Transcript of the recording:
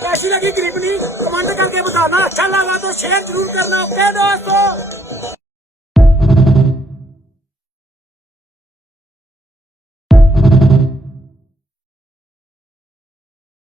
कैसी लगी गरीबनी कमेंट करके बताना। अच्छा लगा तो शेयर जरूर करना। ओके दोस्तों।